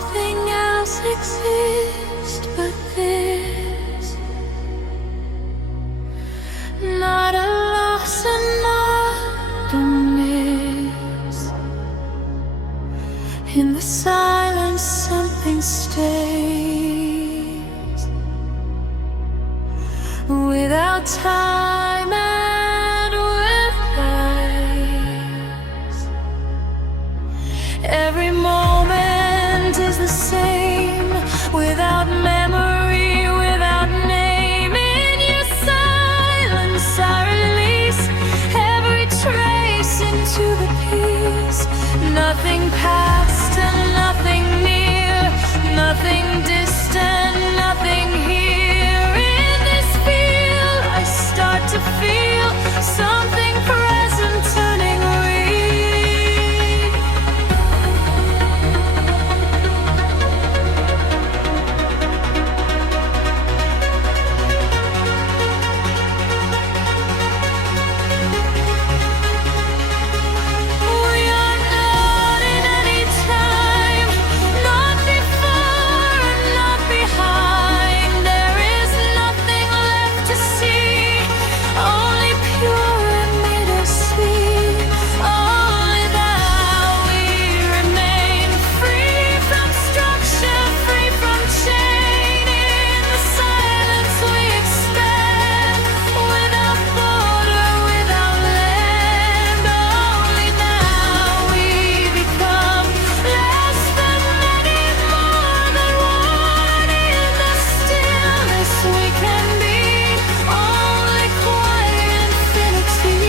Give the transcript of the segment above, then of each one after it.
nothing else exists but this. Not a loss and not a miss. In the silence something stays. Without time and with place. Every moment is the same. Without memory, without name. In your silence I release every trace into the peace. Nothing past and nothing near. Nothing distant, nothing here. In this field I start to feel something present turning real. We are not in any time, not before and not behind. There is nothing left to see, only pure and bittersweet. Only that we remain free from structure, free from chain. In the silence we expand, without border, without land. Only now we become less than many, more than one. In the stillness we can be only quiet infinity.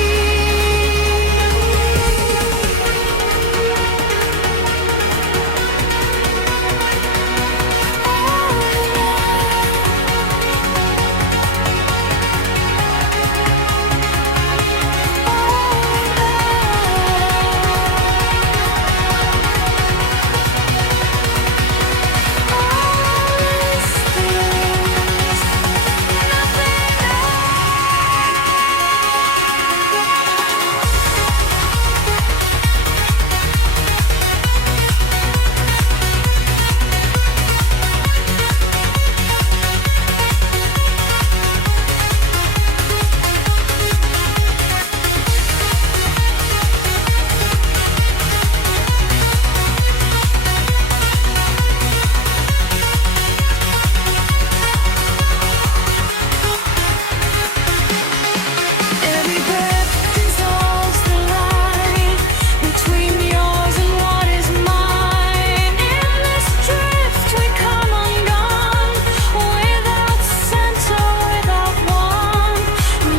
Every breath dissolves the line between yours and what is mine. In this drift we come undone, without center, without one.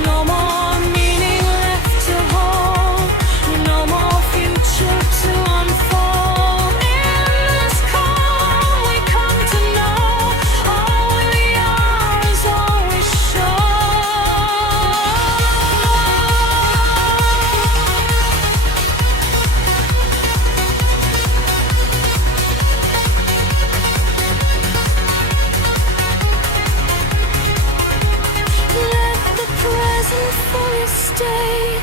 No more meaning left to hold, no more future to unfold. In this calm we come to know all we are is all we show. Let the present fully stay.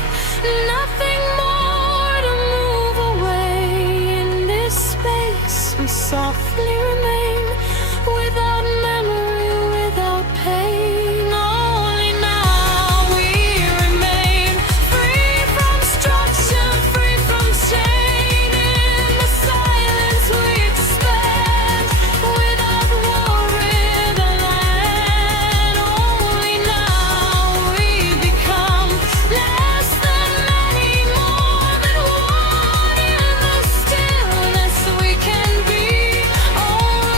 Nothing more to move away. In this space we softly remain, without memory, without pain. Only now we remain free from structure, free from chain. In the silence we expand, without war in the land. Only now we become less than many, more than one. In the stillness we can be only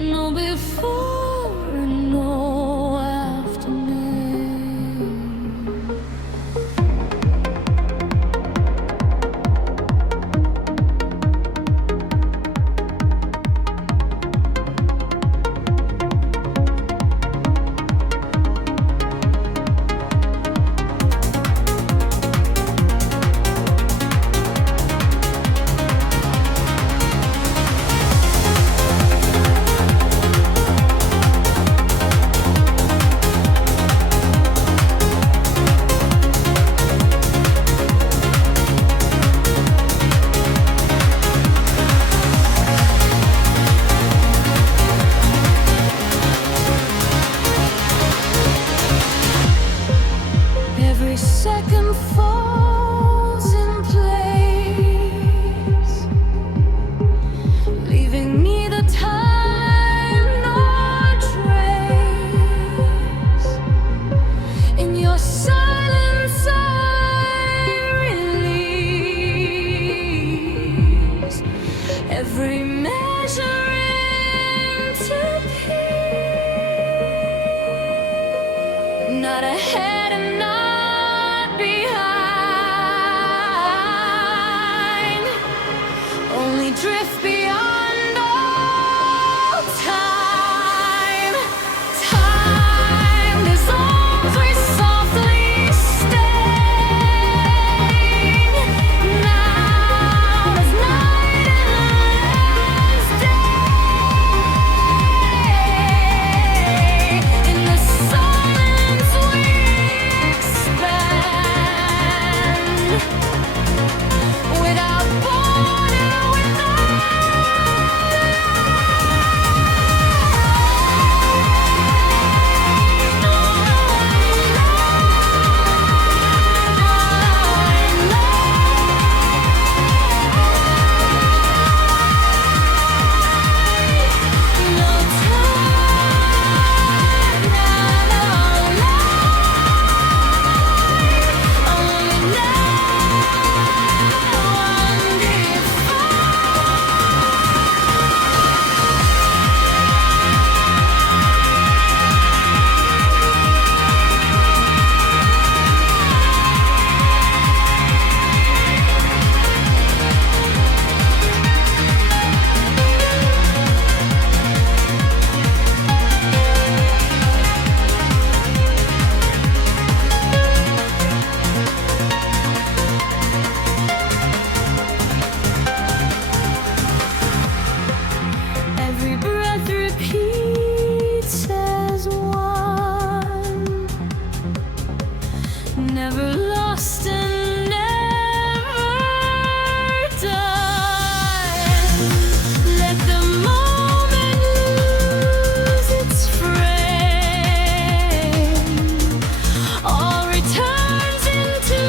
No before and no after me. Every second falls in place, leaving neither time nor trace. In your silence I release every measuring to peace. Not ahead and not behind, only drift beyond all time. Time dissolves, we softly stain. Now is night and as day. In the silence we expand, without border, without every breath repeats as one, never lost and never done. Let the moment lose its frame, all returns into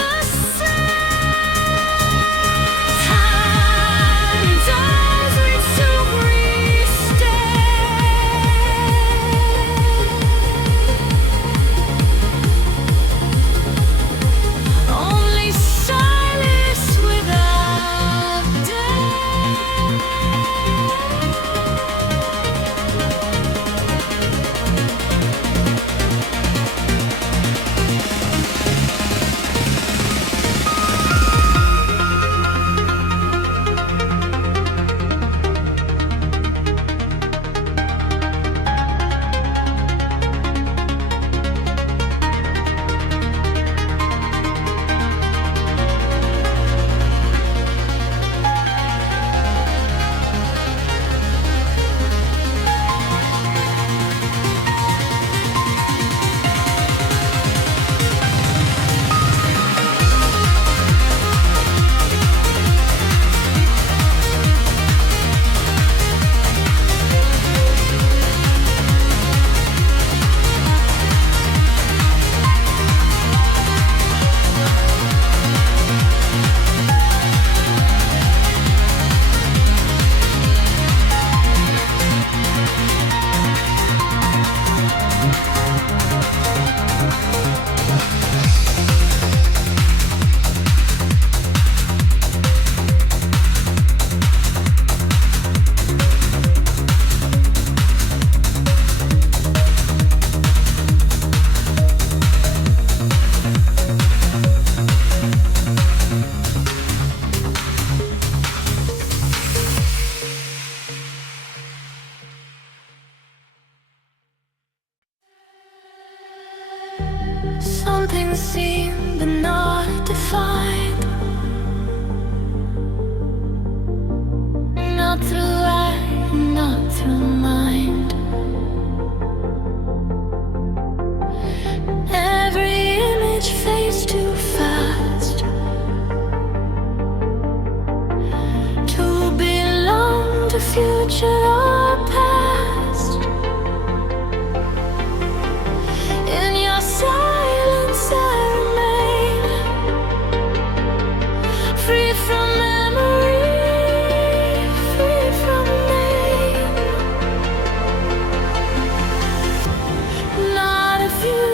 the same. Time does reach supreme. unseen but not defined. Not through eye, not through mind. Every image fades too fast to belong to future or past. In your silence I remain, free from memory, free from name. Not of you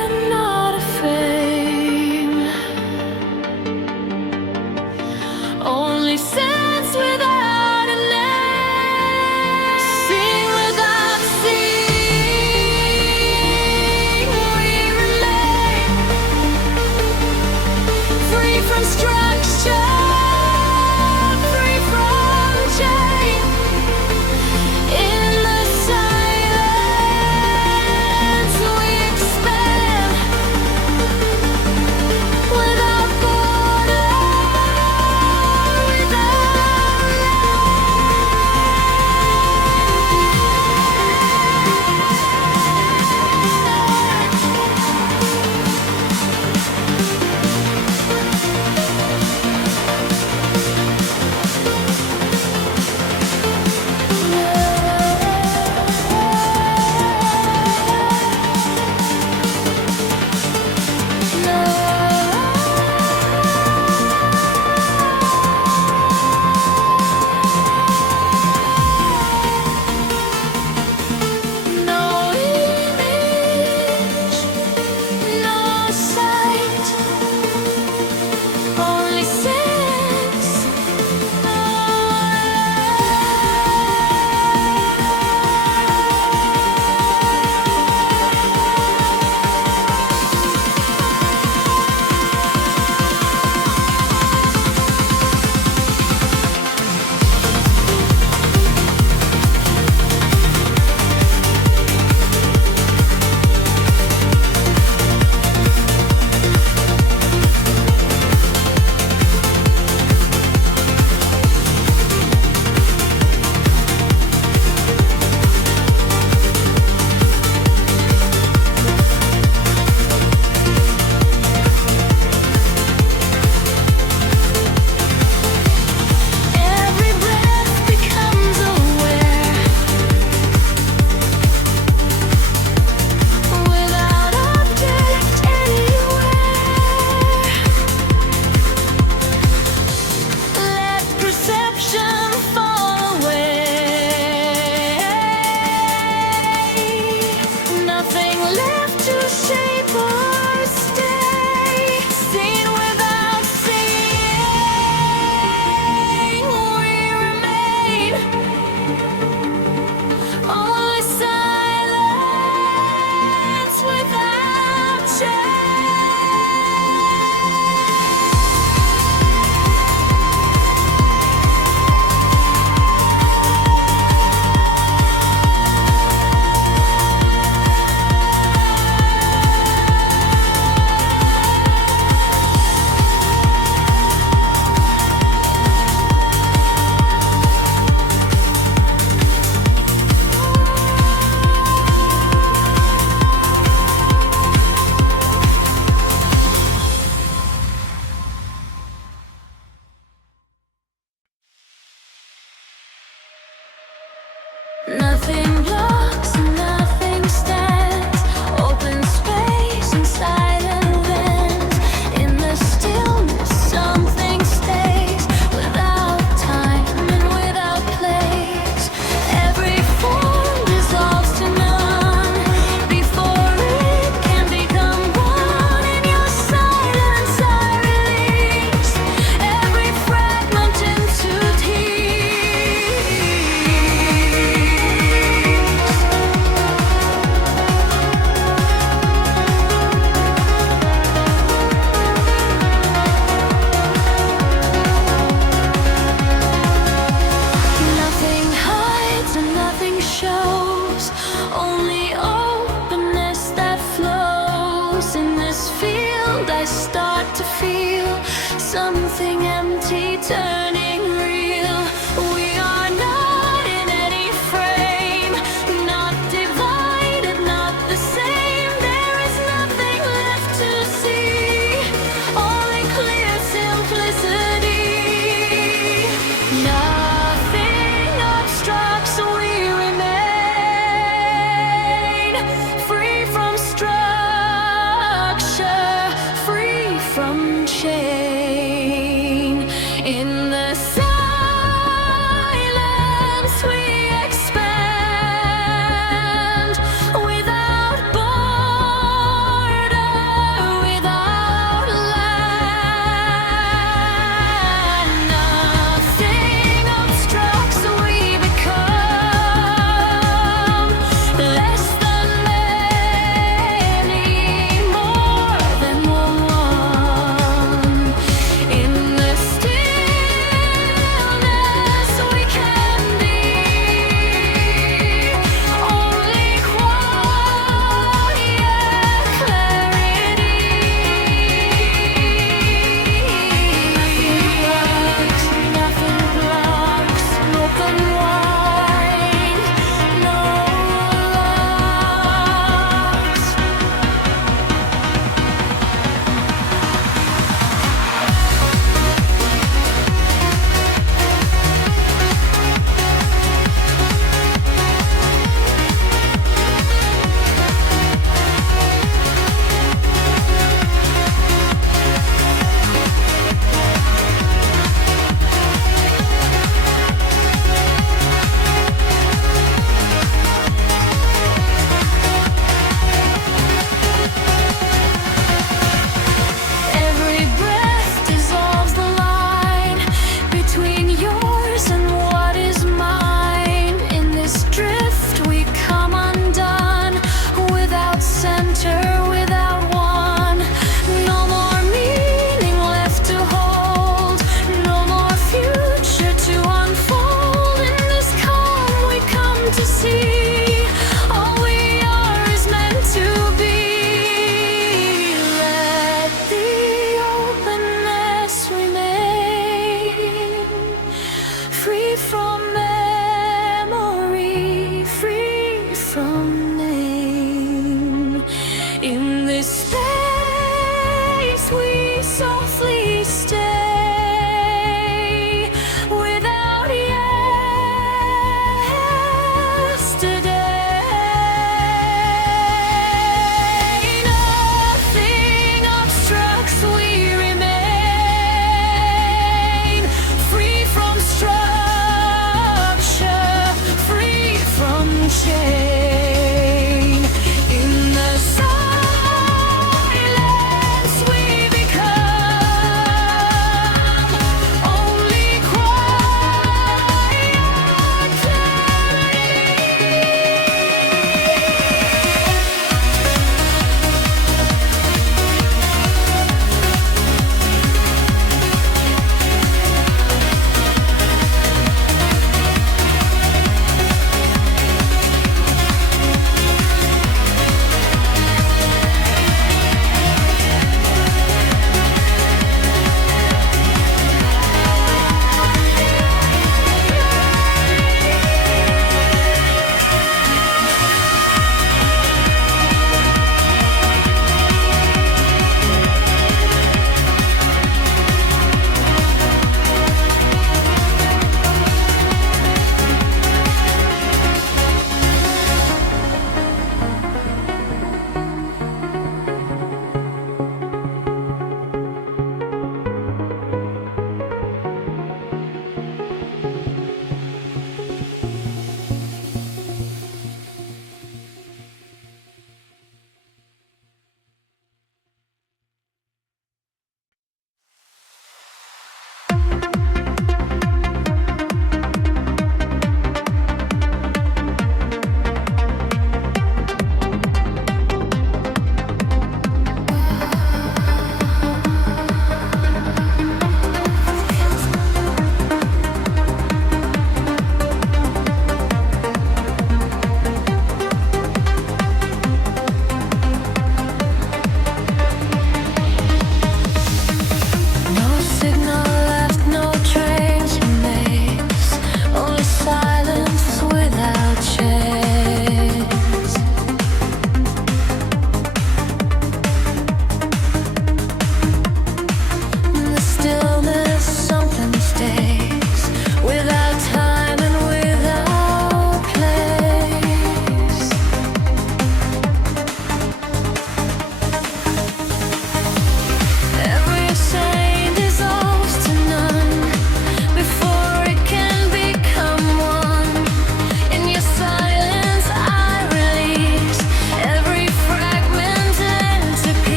and not a frame, only sense without a name. Sing without seeing, we remain, free from structure, free from chain. In the silence we expand, without border, without no image, no sight, only sense, no every breath becomes aware, without object anywhere. Let perception fall away, nothing left to shape or stay. Seen without seeing, we remain, only silence without change. Nothing blocks, nothing stands. Open space and silent lands. In the stillness, something stays, without time and without place. Every form dissolves to none before it can become one. In your silence, I release every fragment into tea. nothing empty turning real. We are not in any frame, not divided, not the same. There is nothing left to see, only clear simplicity. Nothing obstructs, we remain free from structure, free from chain. In the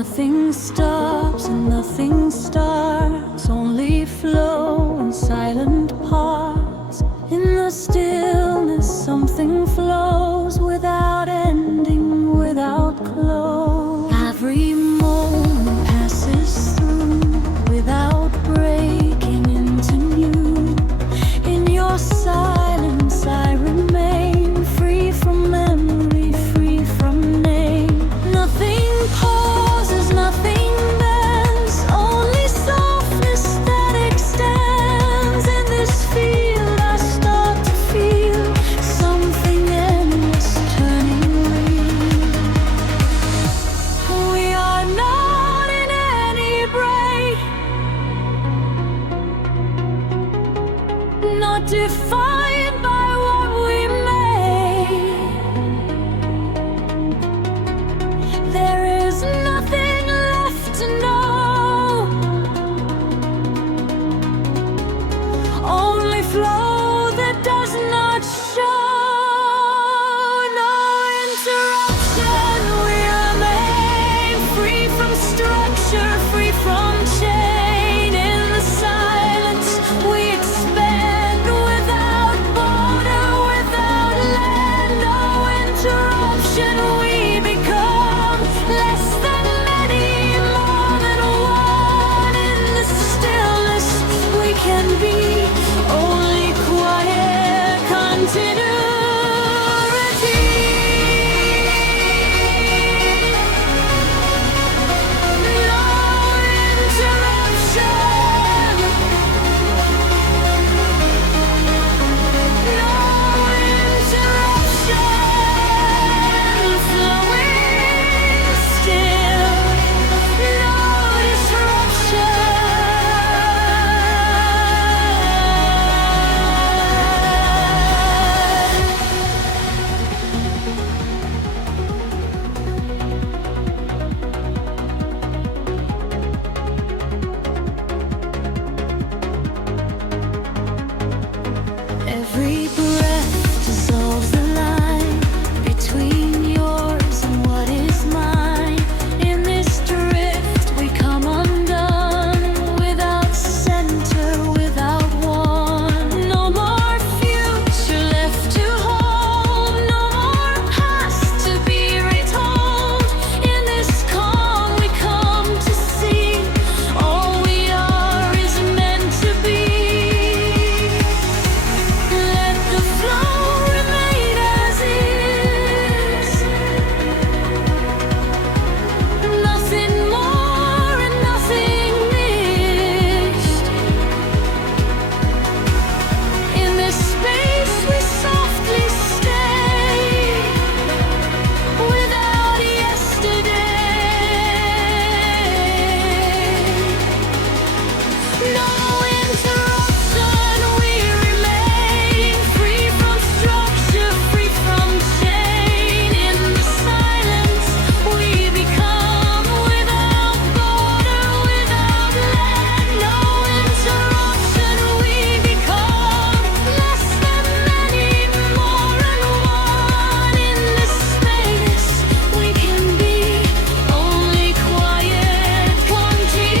Nothing stops and nothing starts, only flow in silent parts. In the stillness something flows without ending, without close. Every moment passes through without breaking into new. In your silence I remain, free from memory, free from name. Nothing pauses, nothing bends, only softness that extends. In this field I start to feel something endless turning real. We are not in any break, not defined by what we made. There is nothing left to know, only flow that does not show. No interruption, we remain free from structure, free from chain. In the silence we expand, without border, without land. No interruption, we become less than many, more than one. In the stillness we can be only quiet continuity. No interruption, no interruption, flowing still, no disruption. Every breath dissolves the line between yours and what is mine. In this drift we come undone, without center, without one. No more future left to hold, no more past to be retold. In this calm we come to see all we are is meant to be. Let the flow remain as is, nothing more and nothing missed. In this space we softly stay, without yesterday. No interruption, we remain free from structure, free from chain. In the silence we become, without border, without land. No interruption, we become less than many, more and one. In this space we can be only quiet continuity.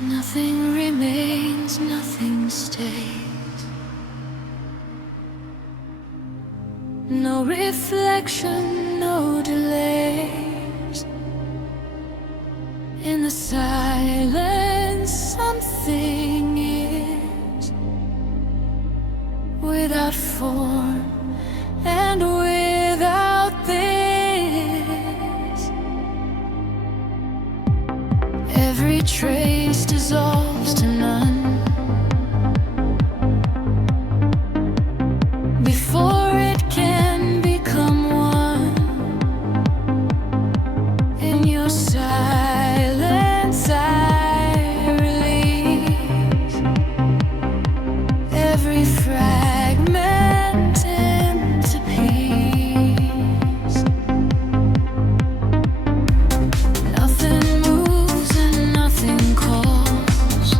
Nothing remains, nothing stays. No reflection, no delays. In the silence, something is without form and without this. Every trace dissolves to none before it can become one. In your silence I release every fragment into peace. Nothing moves and nothing calls.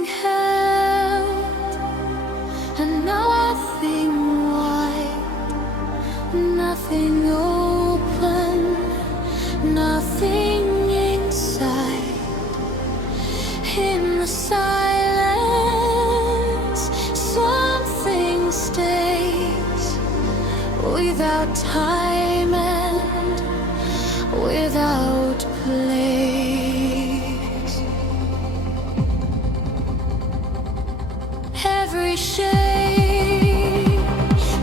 nothing held and nothing wide, nothing open, nothing inside. In the silence, something stays without time and without place. Every shade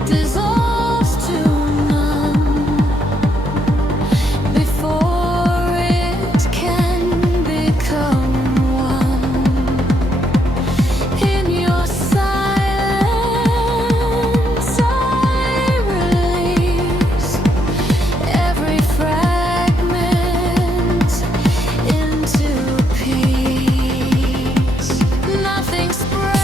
dissolves to none before it can become one. In your silence, I release every fragment into peace. Nothing spreads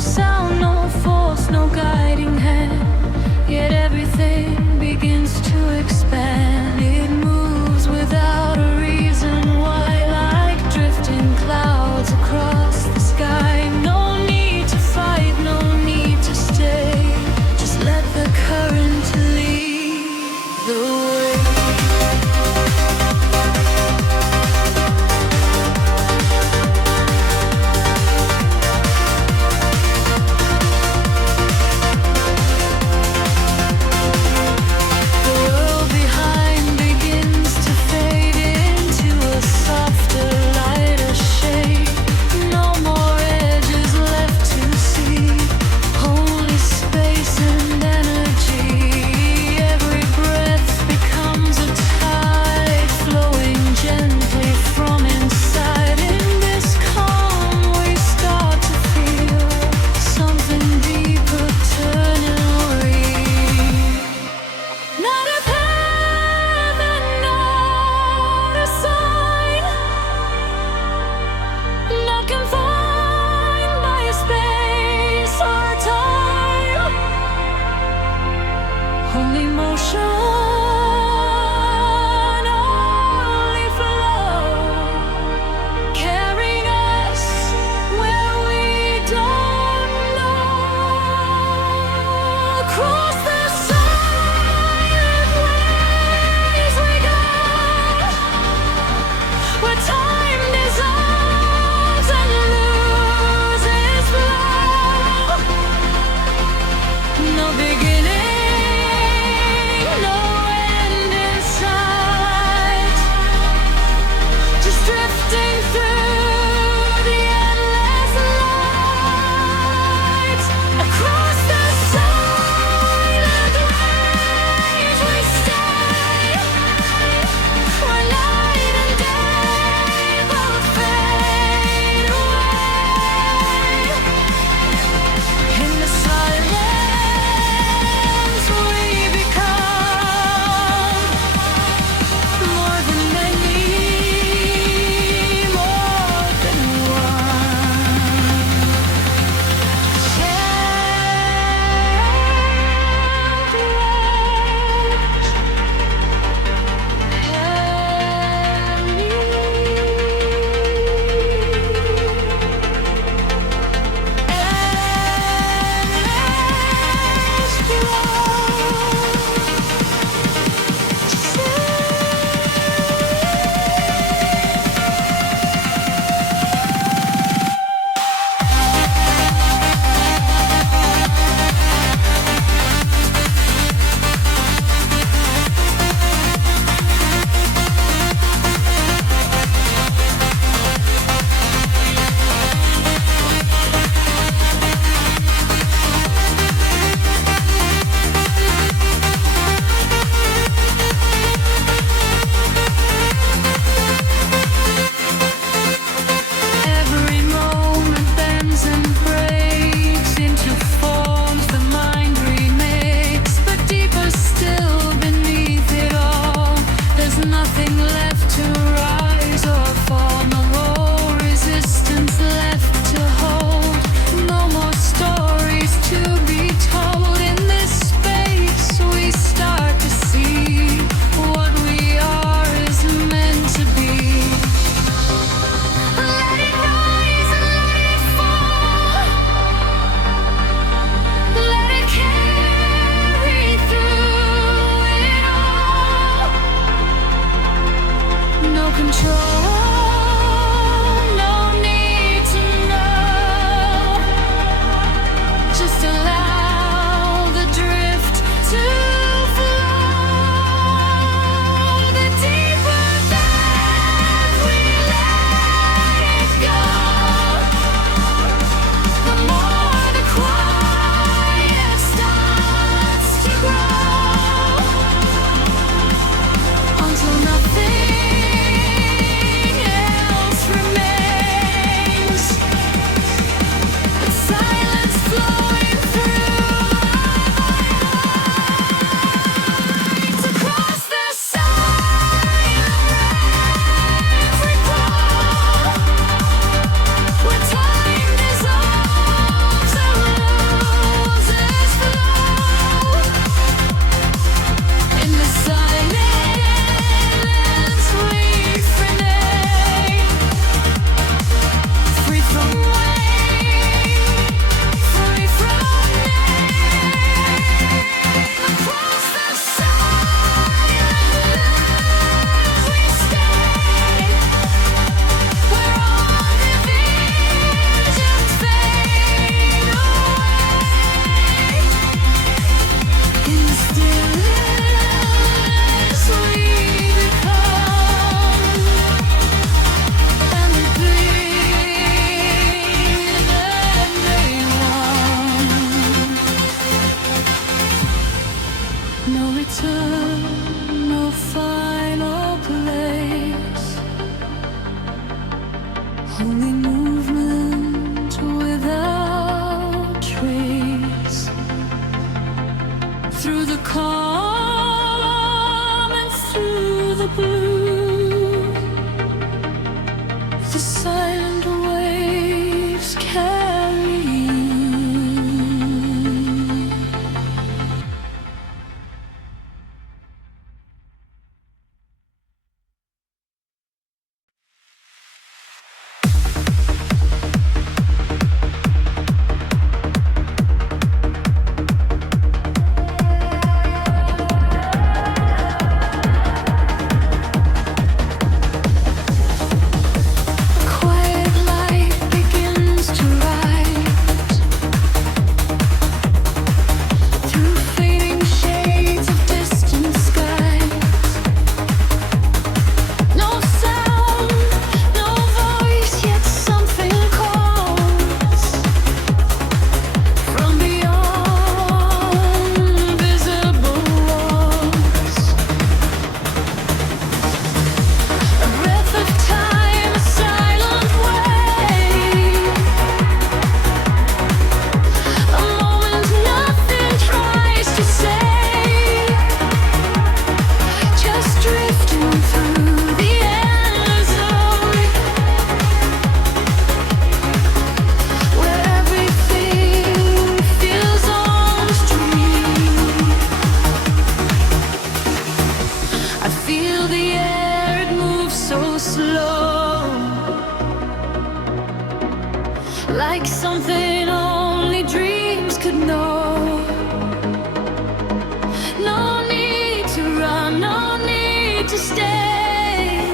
sound, no force, no guiding hand. Yet everything begins to expand. It moves without a reason why, like drifting clouds across the sky. No need to fight, no need to stay. Just let the current lead the way. like something only dreams could know. No need to run, no need to stay.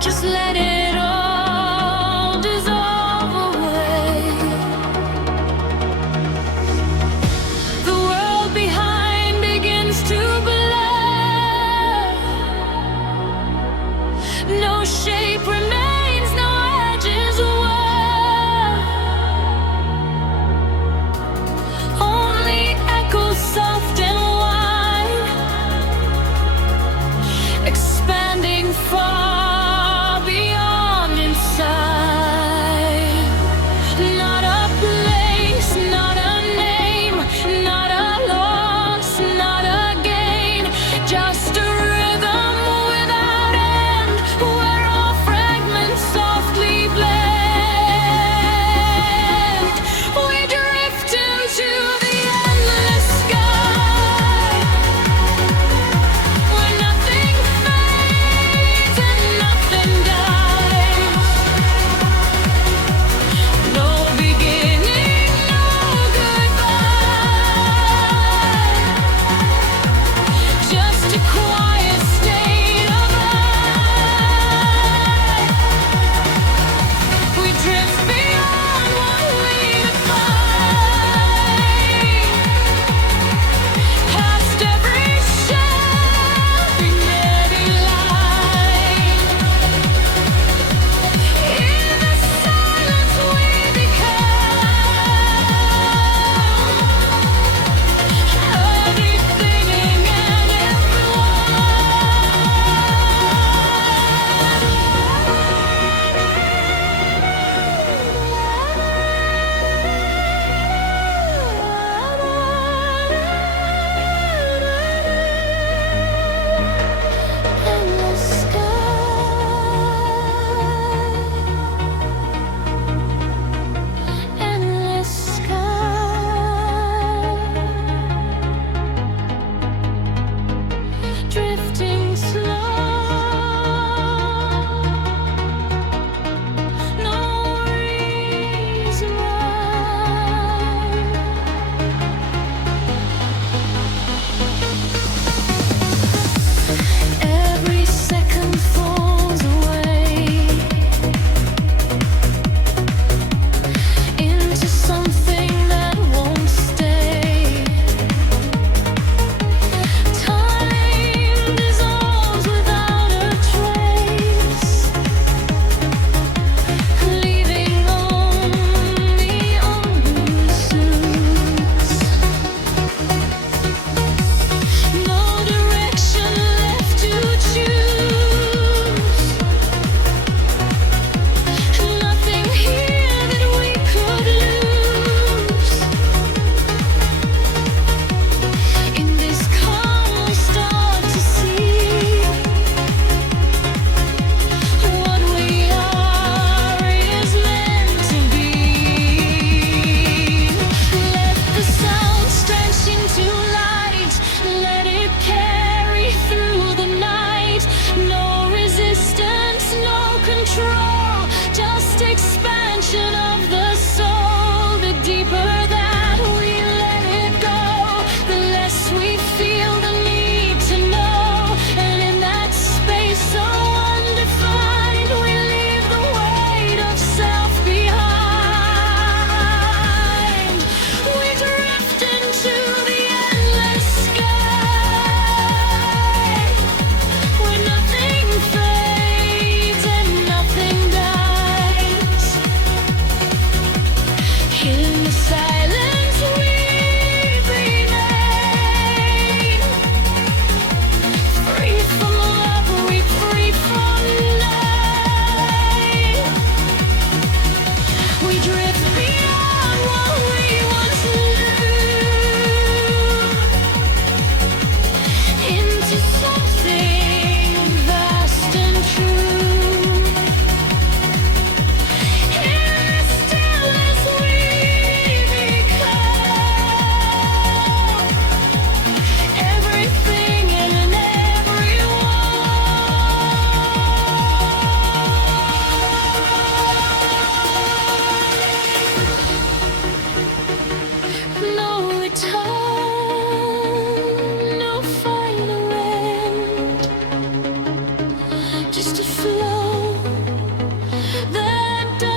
Just let it all dissolve away. The world behind begins to blur. No shape remains, no edges were.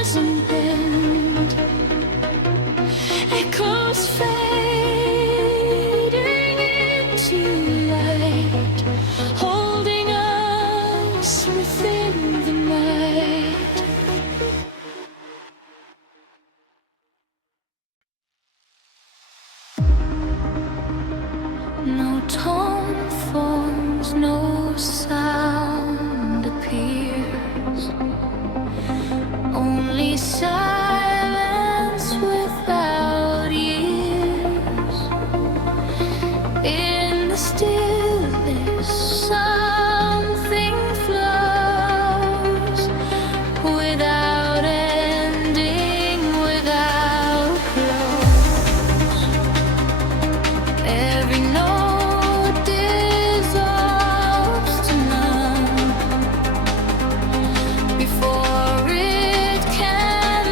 doesn't bend. Echoes fading into light, holding us within the night. No tone forms, no sound appears, only silence without ears. In the stillness, something flows without ending, without close. Every note dissolves to none before it can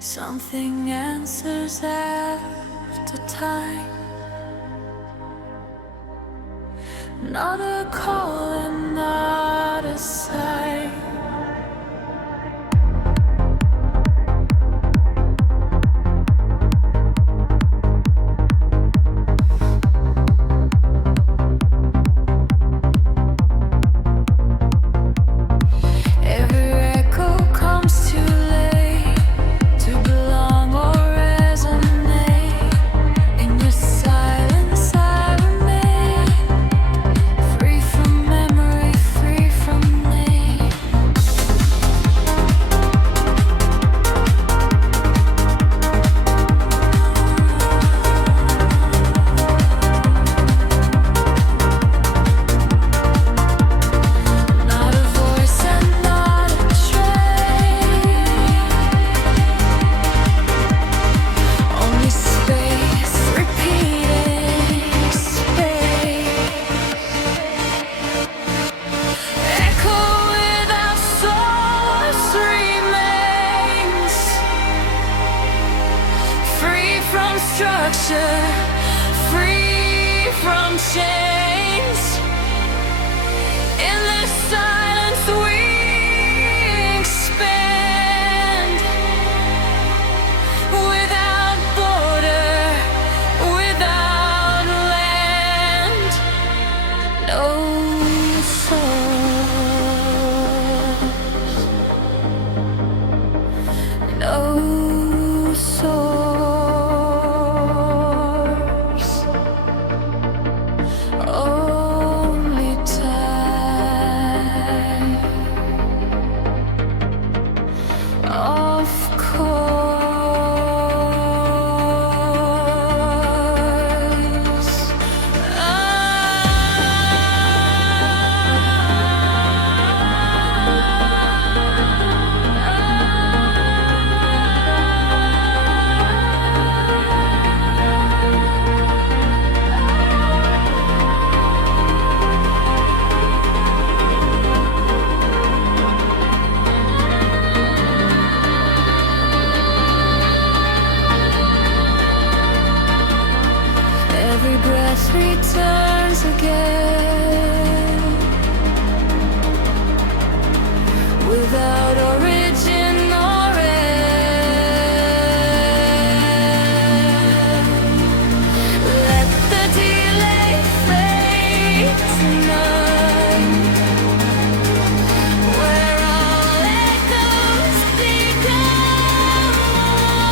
Something answers after time. Not a call and not a sign. Free from chains. In the silence we expand. Without border, without land. No source. No source. Returns again without origin or end. Let the delay fade to none, where all echoes become one.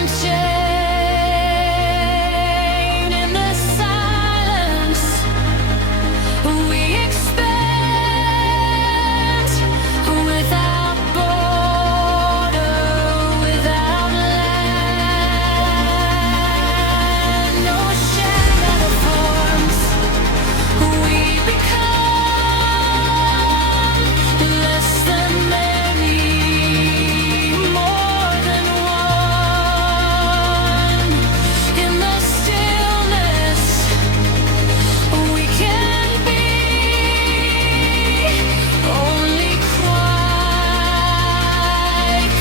unchained in the silence. We expand without border, without land. No shadow forms. We become less than many, more than one. In the stillness, we can be only quiet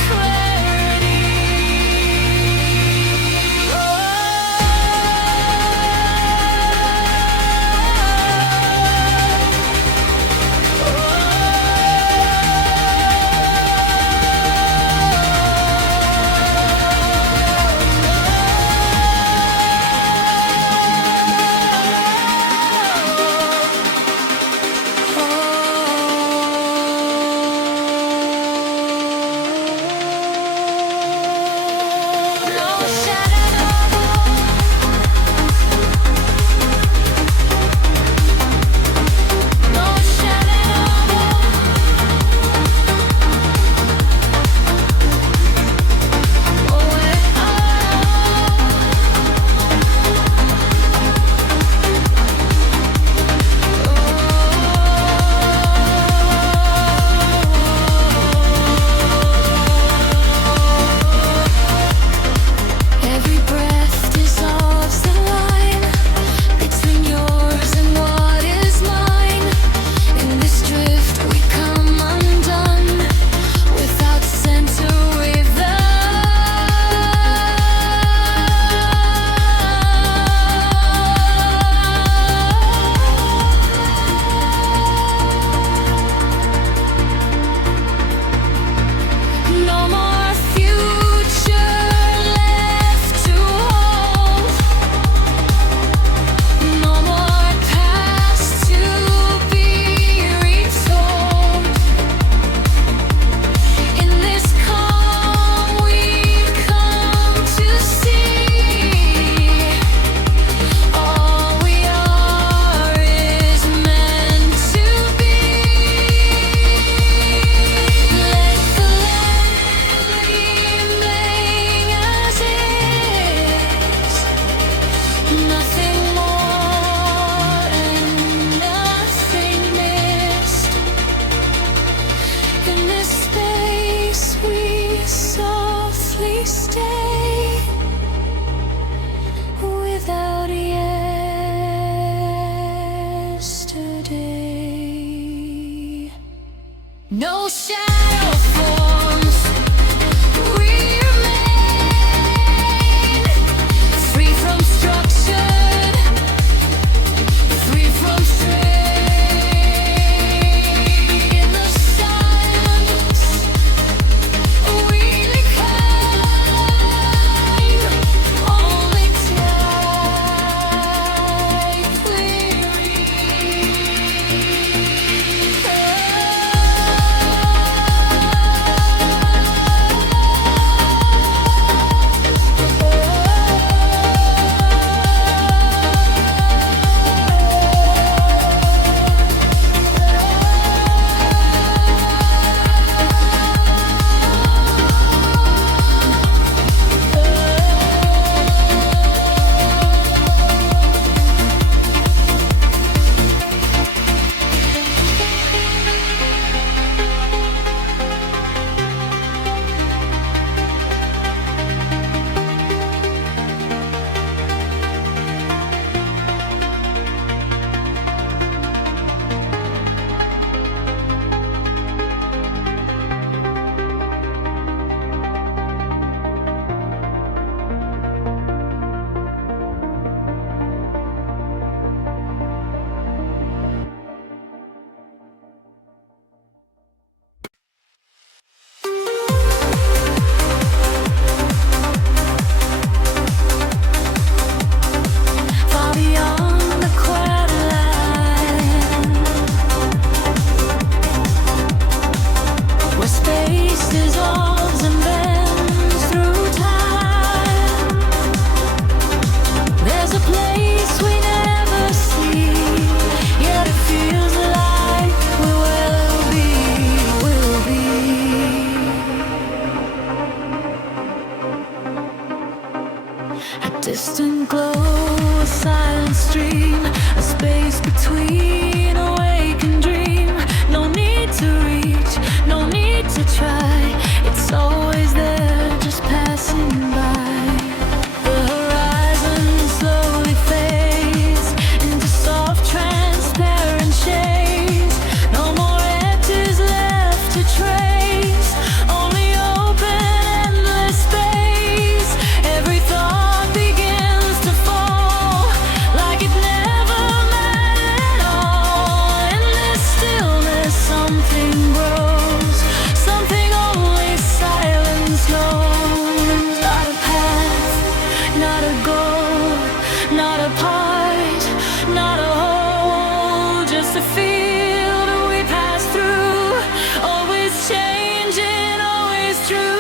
clarity. No shadow. No Every breath dissolves the line between yours and what is mine. In this drift we come undone, without center, no more future left to hold. No more past to be retold. In this calm we've come to see all we are is meant to be. Let the land remain as is, nothing more and nothing missed. In this space we softly stay, without yesterday. No shadow forms. We remain free from structure, free from strain. In the silence, we become Distant glow, a silent stream, a space between awake and dream. No need to reach, no need to try. It's always there, just passing by. The horizon slowly fades into soft, transparent shades. No more edges left to trace, only open, endless space. Every thought begins to fall like it never mattered at all. In this stillness, something grows, something only silence knows. Not a path, not a goal, not a part, not a whole, just a field we pass through, always changing, always true.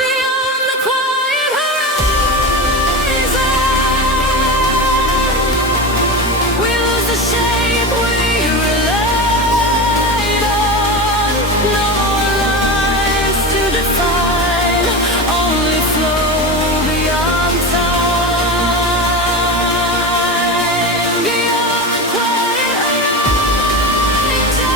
Beyond the quiet horizon, we lose the shape we relied on. No more lines to define, only flow beyond time. Beyond the quiet horizon,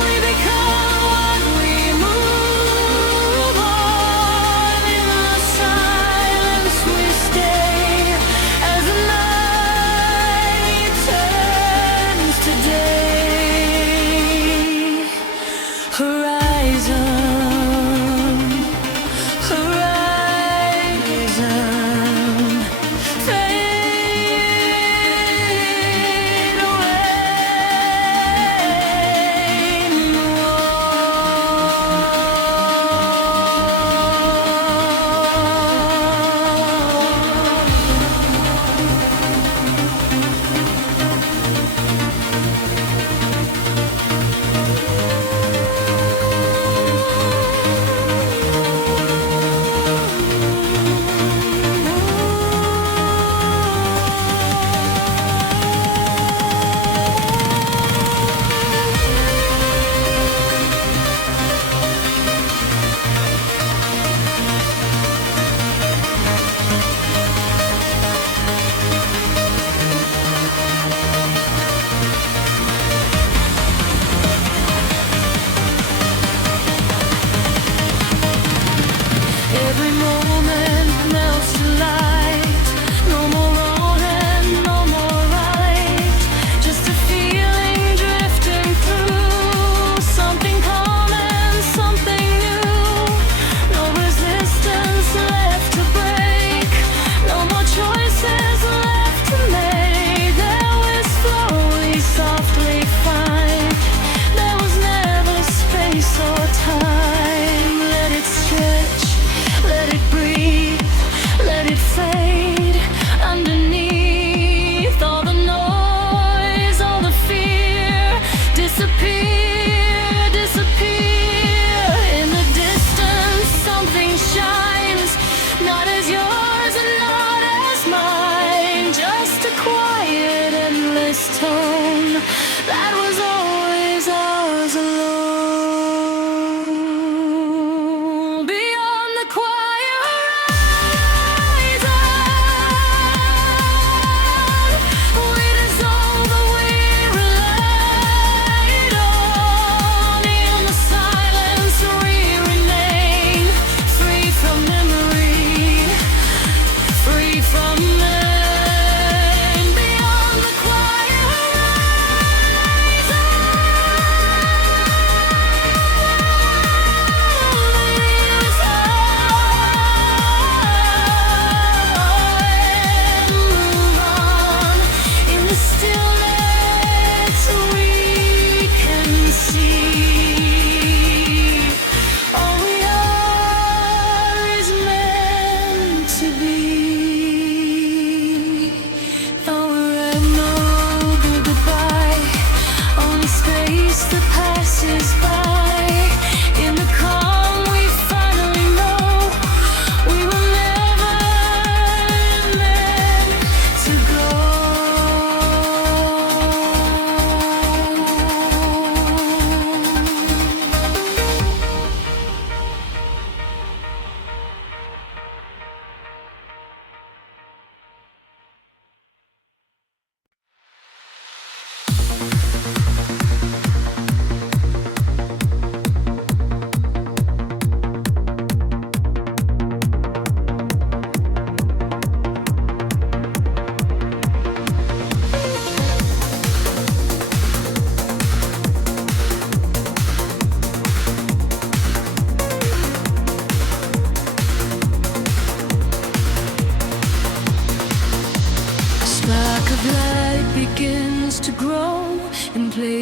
we become what we move on. In the silence we stay as the night turns to day. Horizon, horizon, fade Every moment melts to light. No more wrong and no more right. Just a feeling drifting through. Something calm and something new. No resistance left to break. No more choices left to make. There was slowly, softly find. There was never space or time. Let it stretch, let it breathe, let it fade underneath all the noise, all the fear. Disappear, disappear. In the distance, something shines, not as yours and not as mine. Just a quiet, endless tone that was always ours alone. Beyond the quiet horizon, we dissolve, but we relied on.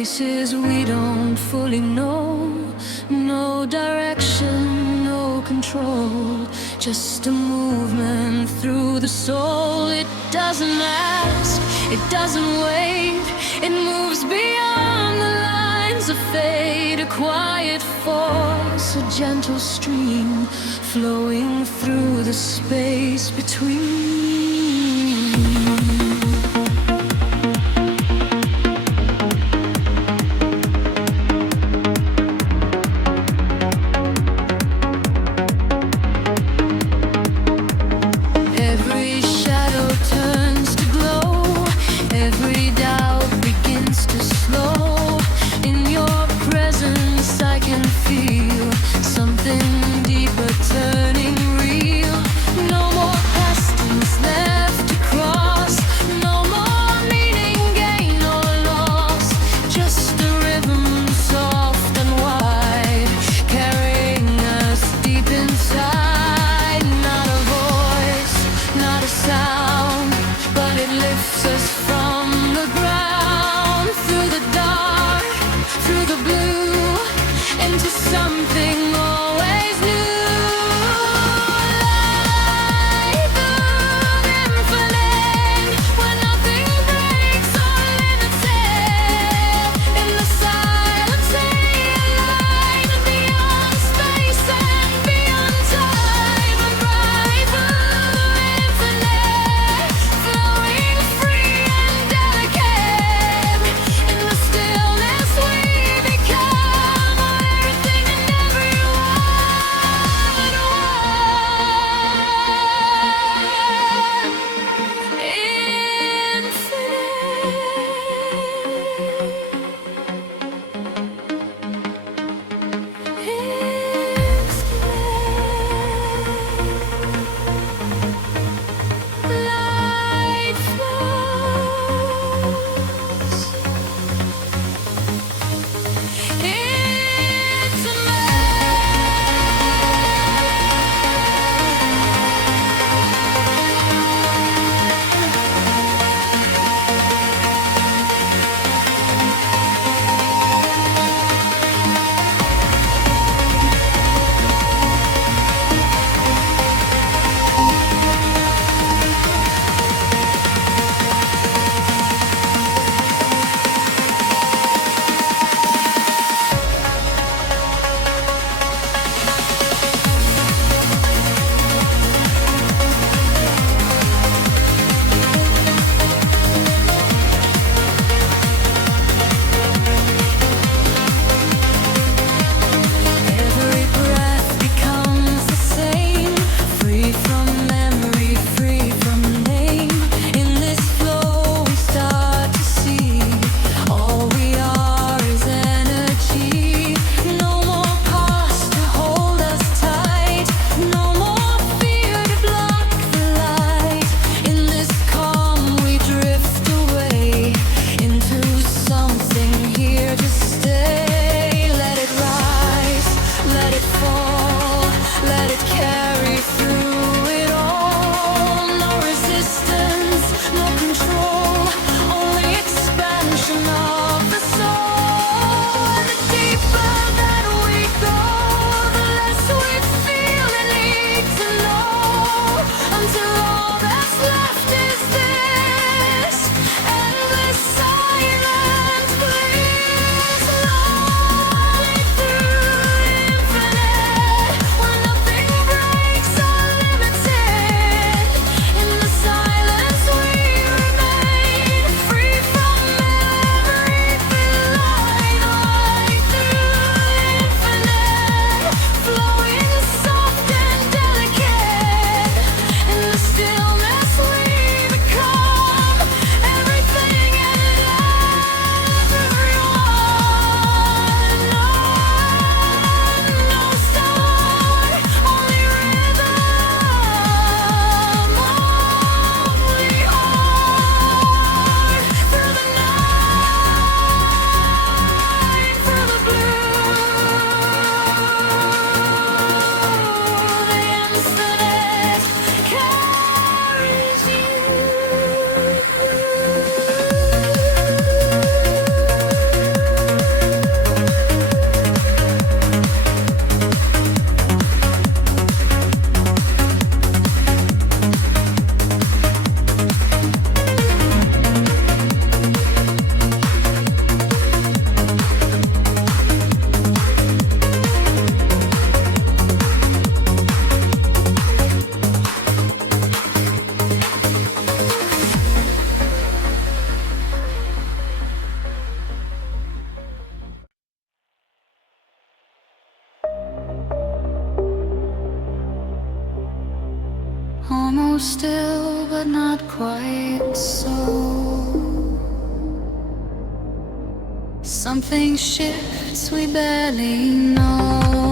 places we don't fully know. No direction, no control, just a movement through the soul. It doesn't ask, it doesn't wait, it moves beyond the lines of fate. A quiet force, a gentle stream, flowing through the space between. Everyone still, but not quite so. Something shifts, we barely know.